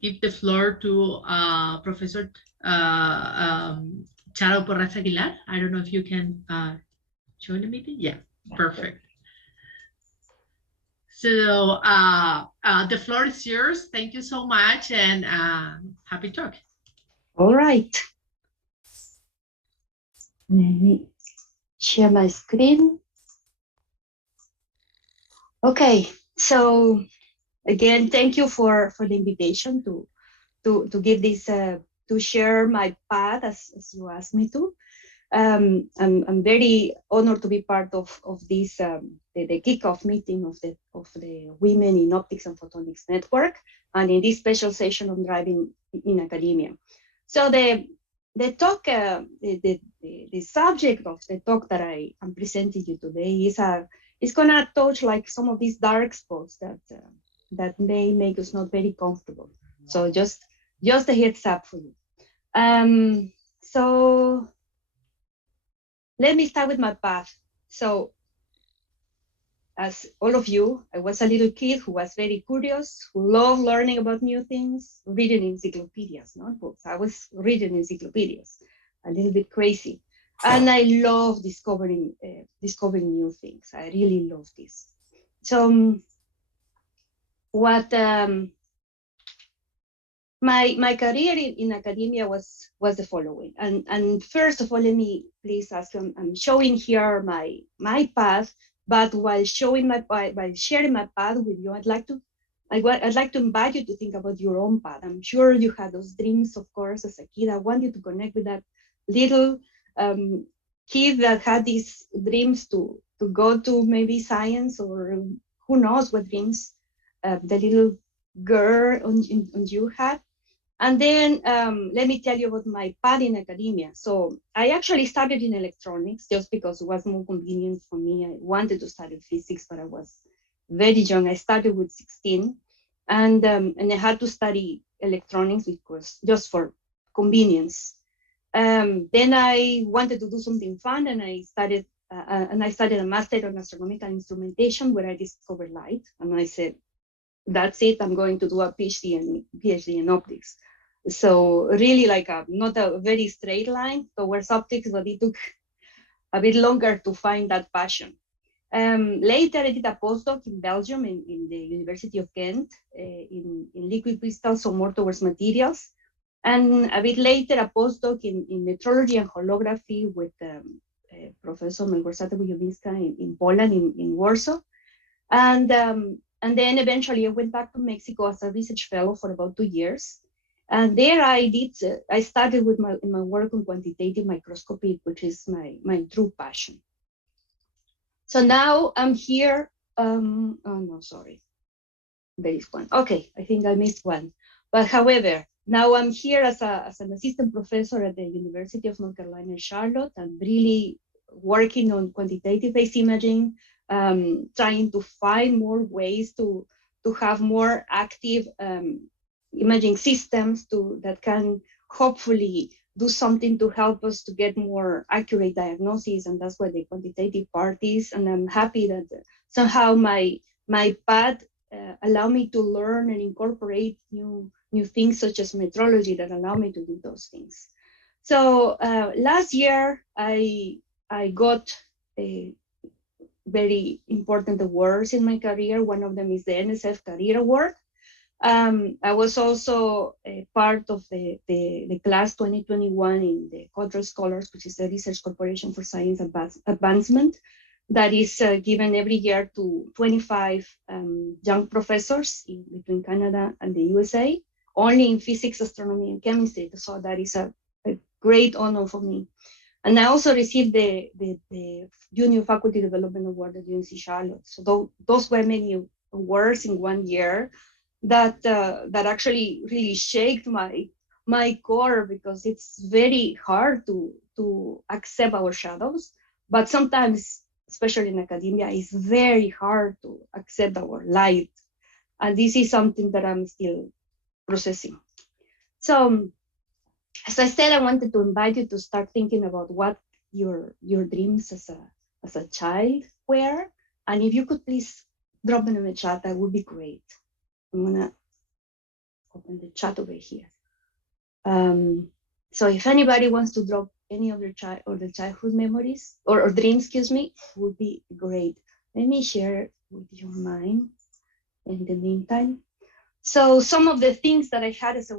give the floor to Professor Rosario Porras-Aguilar. I don't know if you can join the meeting. Yeah, perfect. So the floor is yours. Thank you so much, and happy talk. All right. Let me share my screen. Okay, so again, thank you for the invitation to give this to share my path as you asked me to. I'm very honored to be part of this the kickoff meeting of the Women in Optics and Photonics Network, and in this special session on driving in academia. So the talk, the subject of the talk that I am presenting you today is gonna touch like some of these dark spots that may make us not very comfortable. So just a heads up for you. So let me start with my path. So as all of you, I was a little kid who was very curious, who loved learning about new things, reading encyclopedias, not books. I was reading encyclopedias, a little bit crazy. And I love discovering new things. I really love this. So what my career in academia was the following. And first of all, let me please ask you, I'm showing here my path, but while sharing my path with you, I'd like to invite you to think about your own path. I'm sure you had those dreams, of course, as a kid. I want you to connect with that little kid that had these dreams to go to maybe science, or who knows what dreams the little girl on you had. And then let me tell you about my path in academia. So I actually started in electronics just because it was more convenient for me. I wanted to study physics, but I was very young. I started with 16, and I had to study electronics because just for convenience. Then I wanted to do something fun, and I studied a master on astronomical instrumentation, where I discovered light. And I said, that's it. I'm going to do a PhD in optics. So really not a very straight line towards optics, but it took a bit longer to find that passion. Later, I did a postdoc in Belgium in the University of Ghent in liquid crystals, so more towards materials. And a bit later, a postdoc in metrology and holography with Professor Małgorzata Bujowicka in Poland, in Warsaw. And then eventually I went back to Mexico as a research fellow for about 2 years. And there I started with my work on quantitative microscopy, which is my true passion. So now I'm here. Oh no, sorry. There is one. Okay, I think I missed one. But however, now I'm here as an assistant professor at the University of North Carolina in Charlotte. I'm really working on quantitative-based imaging, trying to find more ways to have more active imaging systems that can hopefully do something to help us to get more accurate diagnosis, and that's what the quantitative part is. And I'm happy that somehow my path allow me to learn and incorporate new things such as metrology that allow me to do those things. So last year I got a very important awards in my career. One of them is the NSF Career Award. I was also a part of the class 2021 in the Cottrell Scholars, which is the Research Corporation for Science Advancement, that is given every year to 25 young professors between Canada and the USA, only in physics, astronomy, and chemistry. So that is a great honor for me. And I also received the Junior Faculty Development Award at UNC Charlotte. So those were many awards in 1 year that actually really shaked my core, because it's very hard to accept our shadows. But sometimes, especially in academia, it's very hard to accept our light. And this is something that I'm still processing. So, as I said, I wanted to invite you to start thinking about what your dreams as a child were. And if you could please drop them in the chat, that would be great. I'm gonna open the chat over here. So if anybody wants to drop any of the childhood memories or dreams, excuse me, would be great. Let me share with you mine in the meantime. So some of the things that I had as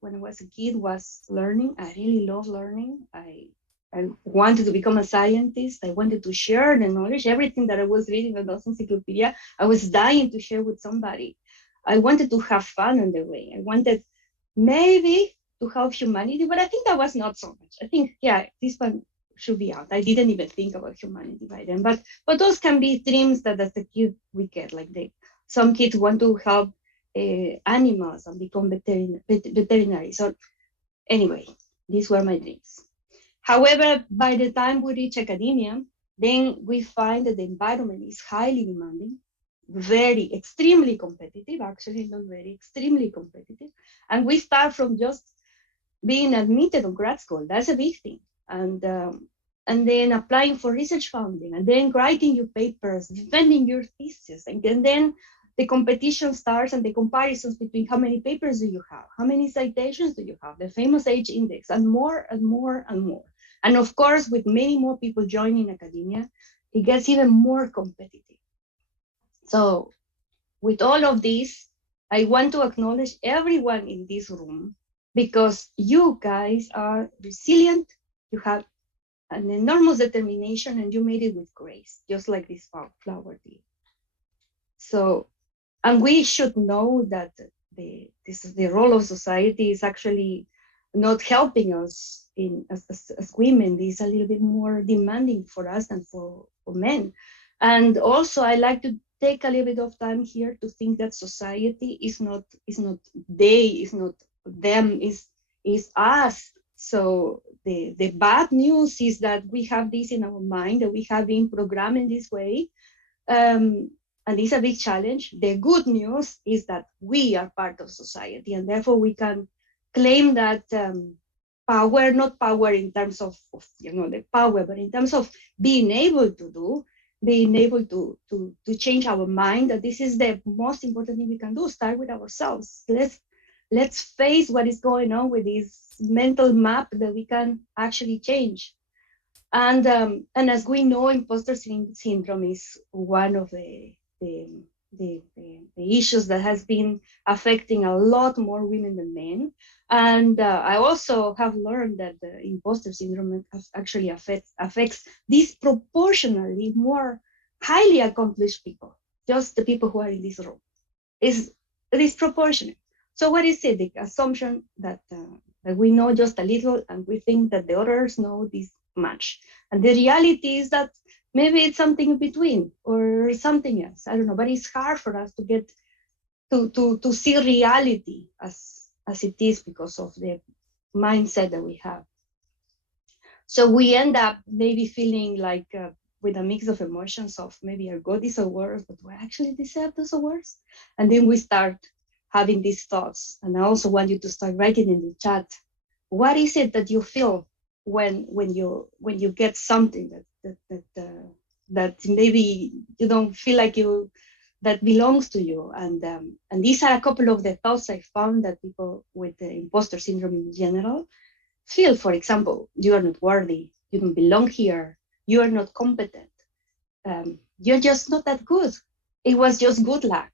when I was a kid was learning. I really love learning. I wanted to become a scientist. I wanted to share the knowledge. Everything that I was reading in those encyclopedia, I was dying to share with somebody. I wanted to have fun on the way. I wanted maybe to help humanity, but I think that was not so much. I think, yeah, this one should be out. I didn't even think about humanity by then, but those can be dreams that as a kid we get. Like some kids want to help animals and become veterinary. So anyway, these were my dreams. However, by the time we reach academia, then we find that the environment is highly demanding, very extremely competitive, actually not very, extremely competitive. And we start from just being admitted to grad school. That's a big thing. And then applying for research funding, and then writing your papers, defending your thesis, and then the competition starts and the comparisons between how many papers do you have, how many citations do you have, the famous H index, and more and more and more. And of course, with many more people joining academia, it gets even more competitive. So with all of this, I want to acknowledge everyone in this room because you guys are resilient. You have an enormous determination and you made it with grace, just like this flower did. So, and we should know that the role of society is actually not helping us as women. This is a little bit more demanding for us than for men. And also I like to take a little bit of time here to think that society is not they, is not them, is us. So the bad news is that we have this in our mind, that we have been programmed in this way. And it's a big challenge. The good news is that we are part of society, and therefore we can claim that power, not power in terms of the power, but in terms of being able to change our mind, that this is the most important thing we can do. Start with ourselves. Let's face what is going on with this mental map that we can actually change. And as we know, imposter syndrome is one of the issues that has been affecting a lot more women than men. And I also have learned that the imposter syndrome actually affects disproportionately more highly accomplished people, just the people who are in this room. Is disproportionate. So what is it? The assumption that we know just a little and we think that the others know this much. And the reality is that maybe it's something in between or something else. I don't know, but it's hard for us to get to see reality as it is because of the mindset that we have. So we end up maybe feeling like with a mix of emotions of maybe I got these awards, but do I actually deserve those awards? And then we start having these thoughts. And I also want you to start writing in the chat, what is it that you feel when you get something that maybe you don't feel like that belongs to you? And these are a couple of the thoughts I found that people with the imposter syndrome in general feel. For example, you are not worthy, you don't belong here, you are not competent, you're just not that good, it was just good luck,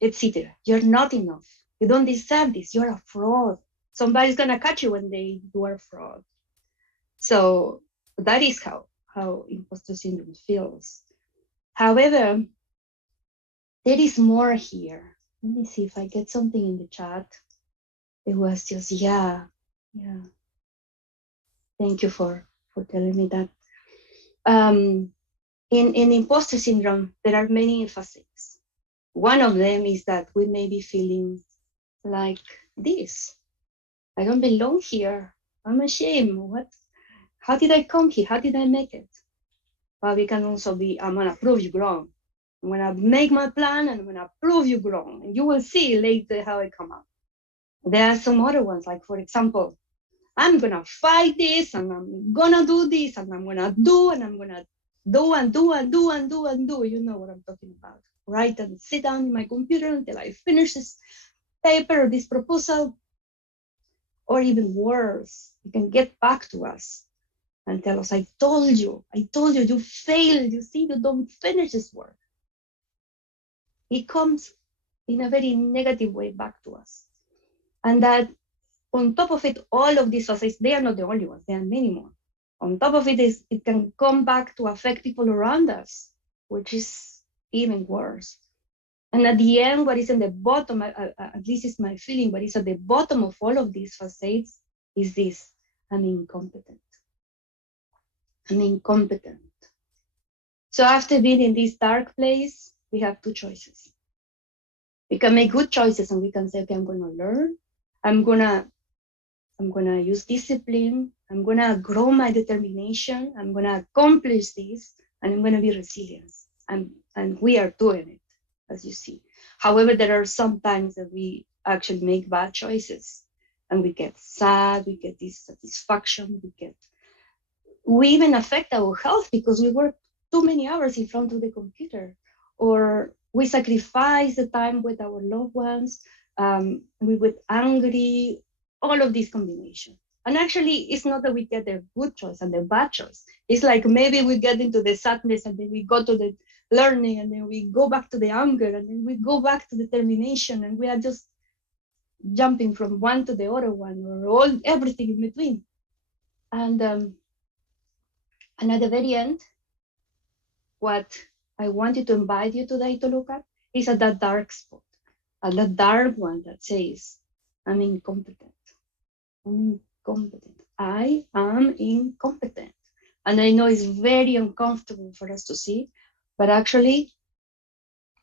etc. You're not enough, you don't deserve this, you're a fraud, somebody's gonna catch you when they do a fraud. So that is how imposter syndrome feels. However, there is more here. Let me see if I get something in the chat. It was just, yeah. Thank you for telling me that. In imposter syndrome, there are many facets. One of them is that we may be feeling like this. I don't belong here. I'm ashamed. How did I come here? How did I make it? But we can also be, I'm gonna prove you wrong. I'm gonna make my plan and I'm gonna prove you wrong. And you will see later how I come out. There are some other ones, like for example, I'm gonna fight this and I'm gonna do this and I'm gonna do and I'm gonna do and do and do and do and do. You know what I'm talking about, right? And sit down in my computer until I finish this paper or this proposal, or even worse, you can get back to us and tell us, I told you, you failed, you see, you don't finish this work. It comes in a very negative way back to us. And that on top of it, all of these facets, they are not the only ones, there are many more. On top of it is, it can come back to affect people around us, which is even worse. And at the end, what is in the bottom, at least is my feeling, what is at the bottom of all of these facades is this: I'm incompetent. I'm incompetent. So after being in this dark place, we have two choices. We can make good choices and we can say, okay, I'm going to learn. I'm gonna use discipline. I'm gonna grow my determination. I'm gonna accomplish this, and I'm gonna be resilient. And we are doing it, as you see. However, there are some times that we actually make bad choices, and we get sad. We get dissatisfaction. We even affect our health because we work too many hours in front of the computer, or we sacrifice the time with our loved ones. We get angry, all of these combinations. And actually, it's not that we get the good choice and the bad choice. It's like maybe we get into the sadness and then we go to the learning and then we go back to the anger and then we go back to determination, and we are just jumping from one to the other one, or everything in between. And at the very end, what I wanted to invite you today to look at is at that dark spot, at that dark one that says, I'm incompetent. I'm incompetent. I am incompetent. And I know it's very uncomfortable for us to see, but actually,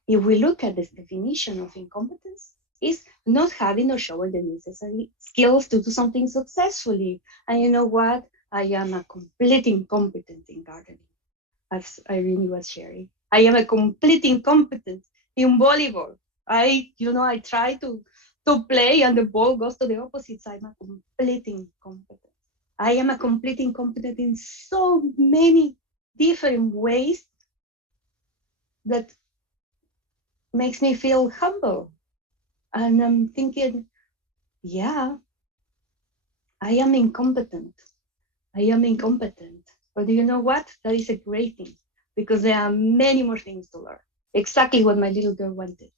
if we look at this definition of incompetence, is not having or showing the necessary skills to do something successfully. And you know what? I am a complete incompetent in gardening, as Irene was sharing. I am a complete incompetent in volleyball. I try to play and the ball goes to the opposite side. I'm a complete incompetent. I am a complete incompetent in so many different ways that makes me feel humble. And I'm thinking, yeah, I am incompetent. I am incompetent. But do you know what? That is a great thing, because there are many more things to learn. Exactly what my little girl wanted.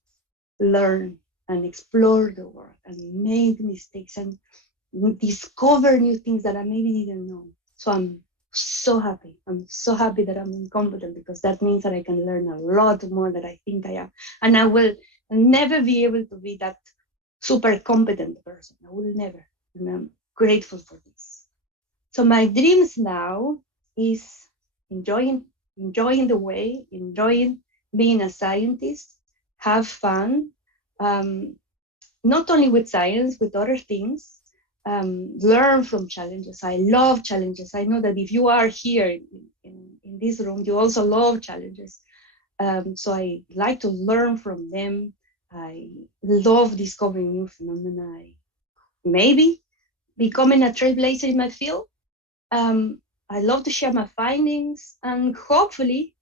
Learn and explore the world and make mistakes and discover new things that I maybe didn't know. So I'm so happy. I'm so happy that I'm incompetent, because that means that I can learn a lot more than I think I am. And I will never be able to be that super competent person. I will never. And I'm grateful for this. So my dreams now is enjoying the way, enjoying being a scientist, have fun, not only with science, with other things, learn from challenges. I love challenges. I know that if you are here in this room, you also love challenges. So I like to learn from them. I love discovering new phenomena. Maybe becoming a trailblazer in my field. I love to share my findings and hopefully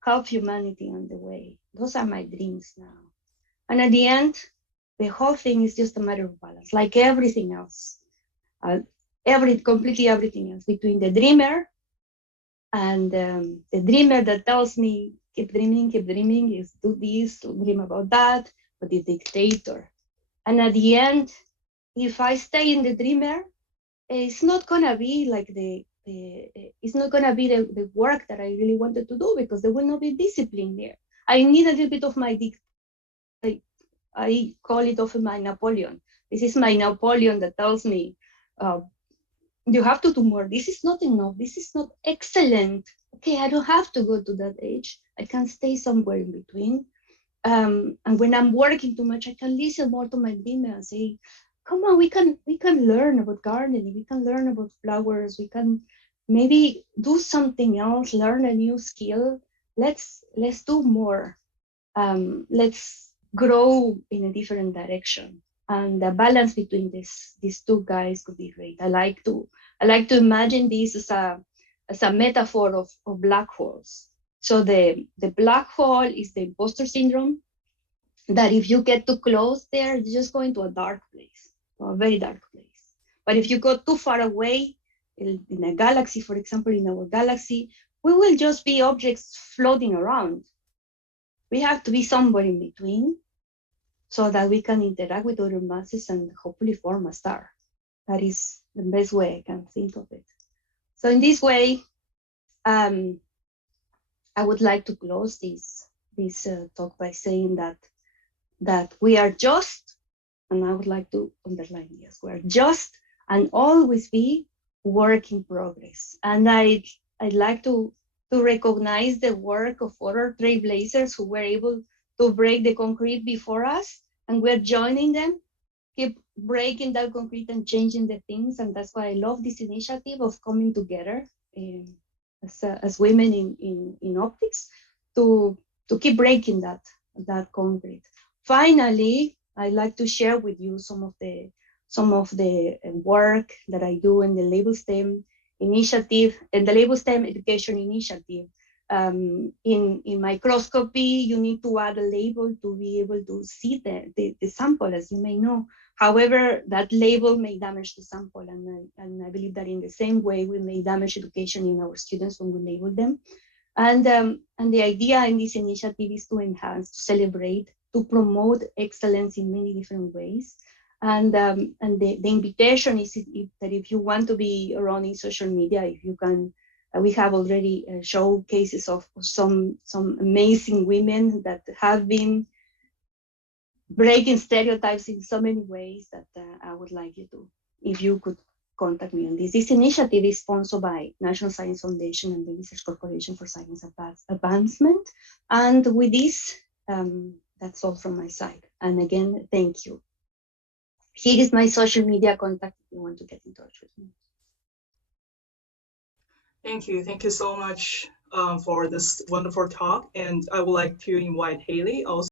help humanity on the way. Those are my dreams now. And at the end, the whole thing is just a matter of balance, like everything else. Completely everything else, between the dreamer and the dreamer that tells me, keep dreaming, is do this, dream about that, but the dictator. And at the end, if I stay in the dreamer, it's not gonna be like it's not gonna be the work that I really wanted to do, because there will not be discipline there. I need a little bit of my I call it often my Napoleon. This is my Napoleon that tells me, you have to do more. This is not enough. This is not excellent. Okay, I don't have to go to that age. I can stay somewhere in between. And when I'm working too much, I can listen more to my dreamer and say, come on, we can learn about gardening. We can learn about flowers. We can maybe do something else, learn a new skill. Let's do more. Let's grow in a different direction. And the balance between these two guys could be great. I like to imagine this as a metaphor of black holes. So the black hole is the imposter syndrome, that if you get too close there, you just go into a dark place, a very dark place. But if you go too far away, in a galaxy, for example, in our galaxy, we will just be objects floating around. We have to be somewhere in between so that we can interact with other masses and hopefully form a star. That is the best way I can think of it. So in this way, um, I would like to close this talk by saying that we are just, and I would like to underline this, we are just and always be work in progress. And I'd like to recognize the work of other trailblazers who were able to break the concrete before us, and we're joining them, keep breaking that concrete and changing the things. And that's why I love this initiative of coming together um, as women in optics to keep breaking that concrete. Finally, I'd like to share with you some of the work that I do in the Label STEM initiative and the Label STEM education initiative. In microscopy, you need to add a label to be able to see the sample, as you may know. However, that label may damage the sample, and I believe that in the same way, we may damage education in our students when we label them. And the idea in this initiative is to enhance, to celebrate, to promote excellence in many different ways. And the invitation is that if you want to be around in social media, if you can, we have already showcases of some amazing women that have been breaking stereotypes in so many ways that I would like you to, if you could contact me on this. This initiative is sponsored by National Science Foundation and the Research Corporation for Science Advancement. And with this, that's all from my side. And again, thank you. Here is my social media contact if you want to get in touch with me. Thank you. Thank you so much for this wonderful talk. And I would like to invite Haley also.